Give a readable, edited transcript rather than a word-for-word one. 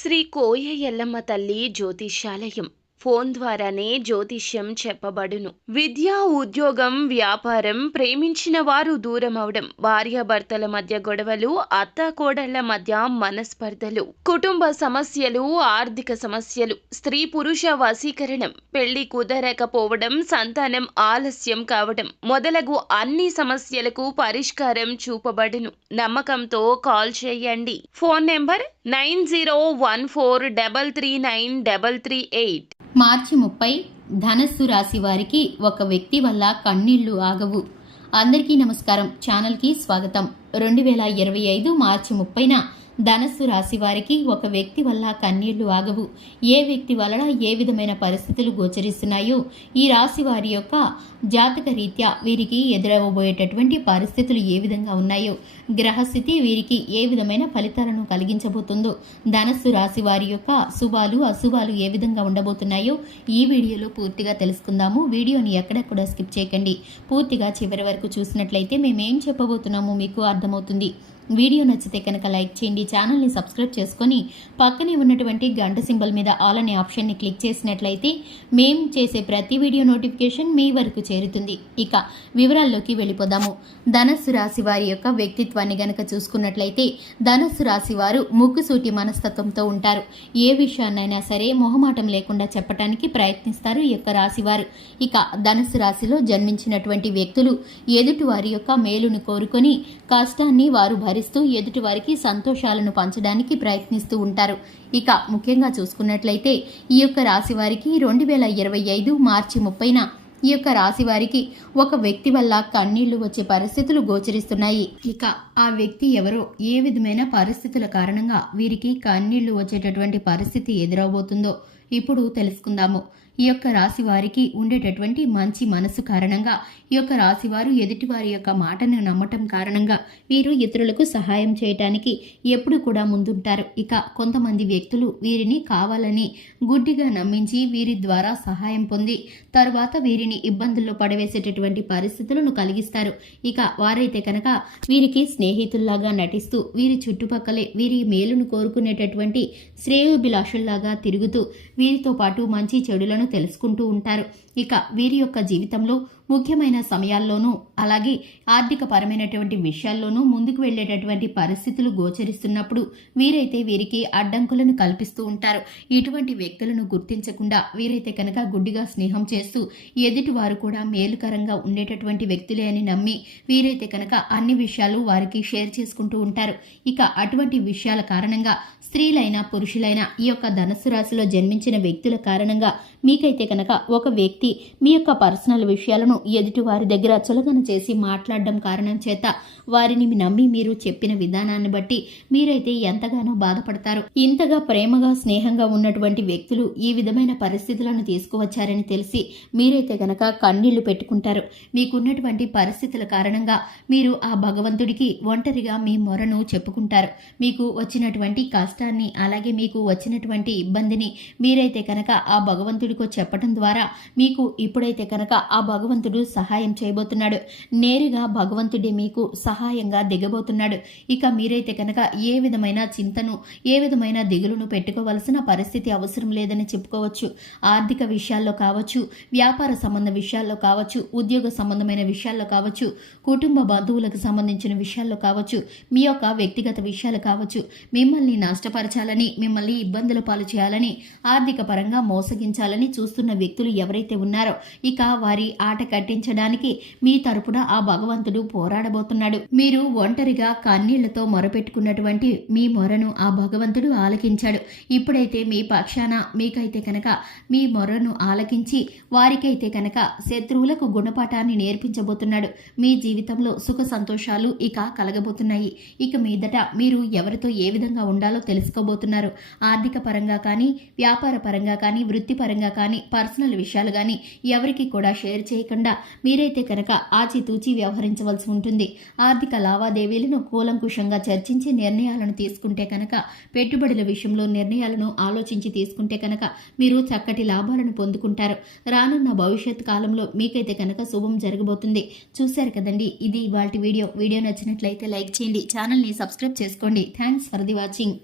శ్రీ కోయ ఎల్లమ్మ తల్లి జ్యోతిష్యాలయం ఫోన్ ద్వారానే జ్యోతిష్యం చెప్పబడును. విద్య, ఉద్యోగం, వ్యాపారం, ప్రేమించిన వారు దూరమవడం, భార్యాభర్తల మధ్య గొడవలు, అత్తాకోడళ్ల మధ్య మనస్పర్ధలు, కుటుంబ సమస్యలు, ఆర్థిక సమస్యలు, స్త్రీ పురుష వశీకరణం, పెళ్లి కుదరకపోవడం, సంతానం ఆలస్యం కావడం మొదలగు అన్ని సమస్యలకు పరిష్కారం చూపబడును. నమ్మకంతో కాల్ చేయండి. Phone number 9014339338. మార్చి 30 ధనస్సు రాశి వారికి ఒక వ్యక్తి వల్ల కన్నీళ్లు ఆగవు. అందరికీ నమస్కారం. ఛానల్కి స్వాగతం. 2025 మార్చి 30న ధనస్సు రాశి వారికి ఒక వ్యక్తి వల్ల కన్నీళ్లు ఆగవు. ఏ వ్యక్తి వలన ఏ విధమైన పరిస్థితులు గోచరిస్తున్నాయో, ఈ రాశి వారి యొక్క జాతక రీత్యా వీరికి ఎదురవబోయేటటువంటి పరిస్థితులు ఏ విధంగా ఉన్నాయో, గ్రహస్థితి వీరికి ఏ విధమైన ఫలితాలను కలిగించబోతుందో, ధనస్సు రాశి వారి యొక్క శుభాలు అశుభాలు ఏ విధంగా ఉండబోతున్నాయో ఈ వీడియోలో పూర్తిగా తెలుసుకుందాము. వీడియోని ఎక్కడ కూడా స్కిప్ చేయకండి. పూర్తిగా చివరి వరకు చూసినట్లయితే మేమేం చెప్పబోతున్నామో మీకు అర్థమవుతుంది. వీడియో నచ్చితే కనుక లైక్ చేయండి. ఛానల్ని సబ్స్క్రైబ్ చేసుకొని పక్కనే ఉన్నటువంటి గంట సింబల్ మీద ఆల్ అనే ఆప్షన్ని క్లిక్ చేసినట్లయితే మేము చేసే ప్రతి వీడియో నోటిఫికేషన్ మీ వరకు చేరుతుంది. ఇక వివరాల్లోకి వెళ్ళిపోదాము. ధనస్సు రాశి వారి యొక్క వ్యక్తిత్వాన్ని గనక చూసుకున్నట్లయితే ధనస్సు రాశి వారు ముక్కుసూటి మనస్తత్వంతో ఉంటారు. ఏ విషయాన్నైనా సరే మొహమాటం లేకుండా చెప్పడానికి ప్రయత్నిస్తారు ఈ యొక్క రాశివారు. ఇక ధనస్సు రాశిలో జన్మించినటువంటి వ్యక్తులు ఎదుటి వారి యొక్క మేలును కోరుకొని కష్టాన్ని వారు భరిస్తూ ఎదుటి వారికి సంతోషాలను పంచడానికి ప్రయత్నిస్తూ ఉంటారు. ఇక ముఖ్యంగా చూసుకున్నట్లయితే ఈ యొక్క రాశి వారికి 2025 మార్చి 30న ఈ యొక్క రాశి వారికి ఒక వ్యక్తి వల్ల కన్నీళ్లు వచ్చే పరిస్థితులు గోచరిస్తున్నాయి. ఇక ఆ వ్యక్తి ఎవరో, ఏ విధమైన పరిస్థితుల కారణంగా వీరికి కన్నీళ్లు వచ్చేటటువంటి పరిస్థితి ఎదురవబోతుందో ఇప్పుడు తెలుసుకుందాము. ఈ యొక్క రాశి వారికి ఉండేటటువంటి మంచి మనసు కారణంగా, ఈ యొక్క రాశి వారు ఎదుటి వారి యొక్క మాటను నమ్మటం కారణంగా వీరు ఇతరులకు సహాయం చేయటానికి ఎప్పుడు కూడా ముందుంటారు. ఇక కొంతమంది వ్యక్తులు వీరిని కావాలని గుడ్డిగా నమ్మించి వీరి ద్వారా సహాయం పొంది తరువాత వీరిని ఇబ్బందుల్లో పడవేసేటటువంటి పరిస్థితులను కలిగిస్తారు. ఇక వారైతే కనుక వీరికి స్నేహితుల్లాగా నటిస్తూ వీరి చుట్టుపక్కలే వీరి మేలును కోరుకునేటటువంటి శ్రేయోభిలాషుల్లాగా తిరుగుతూ వీరితో పాటు మంచి చెడులను తెలుసుకుంటూ ఉంటారు. ఇక వీరి యొక్క జీవితంలో ముఖ్యమైన సమయాల్లోనూ అలాగే ఆర్థిక పరమైనటువంటి విషయాల్లోనూ ముందుకు వెళ్లేటటువంటి పరిస్థితులు గోచరిస్తున్నప్పుడు వీరైతే వీరికి అడ్డంకులను కల్పిస్తూ ఉంటారు. ఇటువంటి వ్యక్తులను గుర్తించకుండా వీరైతే కనుక గుడ్డిగా స్నేహం చేస్తూ ఎదుటి వారు కూడా మేలుకరంగా ఉండేటటువంటి వ్యక్తులే అని నమ్మి వీరైతే కనుక అన్ని విషయాలు వారికి షేర్ చేసుకుంటూ ఉంటారు. ఇక అటువంటి విషయాల కారణంగా స్త్రీలైనా పురుషులైనా ఈ యొక్క ధనస్సు రాశిలో జన్మించిన వ్యక్తుల కారణంగా మీకైతే కనుక ఒక వ్యక్తి మీ యొక్క పర్సనల్ విషయాలను ఎదుటి వారి దగ్గర చులకన చేసి మాట్లాడడం కారణం చేత వారిని నమ్మి మీరు చెప్పిన విధానాన్ని బట్టి మీరైతే ఎంతగానో బాధపడతారు. ఇంతగా ప్రేమగా స్నేహంగా ఉన్నటువంటి వ్యక్తులు ఈ విధమైన పరిస్థితులను తీసుకువచ్చారని తెలిసి మీరైతే కనుక కన్నీళ్లు పెట్టుకుంటారు. మీకున్నటువంటి పరిస్థితుల కారణంగా మీరు ఆ భగవంతుడికి ఒంటరిగా మీ మొరను చెప్పుకుంటారు. మీకు వచ్చినటువంటి కష్టాన్ని అలాగే మీకు వచ్చినటువంటి ఇబ్బందిని మీరైతే కనుక ఆ భగవంతుడికి చెప్పడం ద్వారా మీకు ఇప్పుడైతే కనుక ఆ భగవంతుడు సహాయం చేయబోతున్నాడు. నేరుగా భగవంతుడే మీకు సహాయంగా దిగబోతున్నాడు. ఇక మీరైతే కనుక ఏ విధమైన చింతను ఏ విధమైన దిగులును పెట్టుకోవలసిన పరిస్థితి అవసరం లేదని చెప్పుకోవచ్చు. ఆర్థిక విషయాల్లో కావచ్చు, వ్యాపార సంబంధ విషయాల్లో కావచ్చు, ఉద్యోగ సంబంధమైన విషయాల్లో కావచ్చు, కుటుంబ బంధువులకు సంబంధించిన విషయాల్లో కావచ్చు, మీ యొక్క వ్యక్తిగత విషయాలు కావచ్చు, మిమ్మల్ని నష్టపరచాలని మిమ్మల్ని ఇబ్బందుల పాలు చేయాలని ఆర్థిక పరంగా మోసగించాలని చూస్తున్న వ్యక్తులు ఎవరైతే ఉన్నారో ఇక వారి ఆట కట్టించడానికి మీ తరపున ఆ భగవంతుడు పోరాడబోతున్నాడు. మీరు ఒంటరిగా కన్నీళ్లతో మొరపెట్టుకున్నటువంటి మీ మొరను ఆ భగవంతుడు ఆలకించాడు. ఇప్పుడైతే మీ పక్షాన మీకైతే కనుక మీ మొరను ఆలకించి వారికైతే కనుక శత్రువులకు గుణపాఠాన్ని నేర్పించబోతున్నాడు. మీ జీవితంలో సుఖ సంతోషాలు ఇక కలగబోతున్నాయి. ఇక మీదట మీరు ఎవరితో ఏ విధంగా ఉండాలో తెలుసుకోబోతున్నారు. ఆర్థిక పరంగా కానీ, వ్యాపార పరంగా కానీ, వృత్తిపరంగా కానీ, పర్సనల్ విషయాలు కానీ ఎవరికి కూడా షేర్ చేయకుండా మీరైతే కనుక ఆచితూచి వ్యవహరించవలసి ఉంటుంది. ఆర్థిక లావాదేవీలను కూలంకుషంగా చర్చించి నిర్ణయాలను తీసుకుంటే కనుక, పెట్టుబడుల విషయంలో నిర్ణయాలను ఆలోచించి తీసుకుంటే కనుక మీరు చక్కటి లాభాలను పొందుకుంటారు. రానున్న భవిష్యత్ కాలంలో మీకైతే కనుక శుభం జరగబోతుంది. చూశారు కదండి, ఇది ఇవాల్టి వీడియో. వీడియో నచ్చినట్లయితే లైక్ చేయండి, ఛానల్ని సబ్స్క్రైబ్ చేసుకోండి. Thanks for the watching.